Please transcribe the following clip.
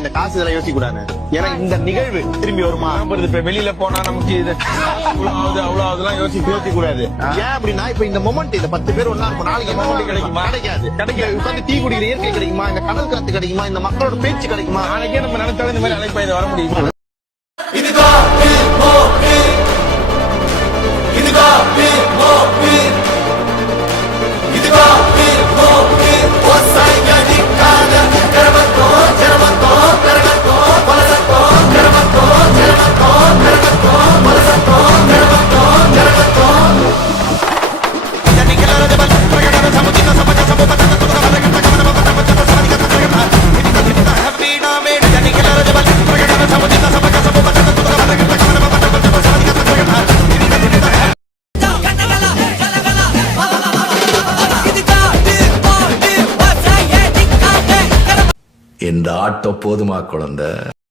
இந்த காசு இதெல்லாம் யோசிக்க கூடாது. ஏன்னா இந்த நிகழ்வு திரும்பி வருமா? இப்ப வெளியில போனா நமக்கு இது அவ்வளவு அதெல்லாம் யோசிக்க கூடாது. ஏன் அப்படின்னா இப்ப இந்த மொமெண்ட் இந்த 10 பேர் ஒன்னா இருக்கும், நாளைக்கு மொமெண்ட் கிடைக்குமா? கிடைக்காது. உட்காந்து டீ குடிக்கிற இயற்கை கிடைக்குமா? இந்த கடல் காத்து கிடைக்குமா? இந்த மக்களோட பேச்சு கிடைக்குமா? நாளைக்கே நம்ம நினைச்சாலும் இந்த மாதிரி அழைப்பா வர முடியுமா? இந்த ஆட்டோ போதுமா குழந்தை?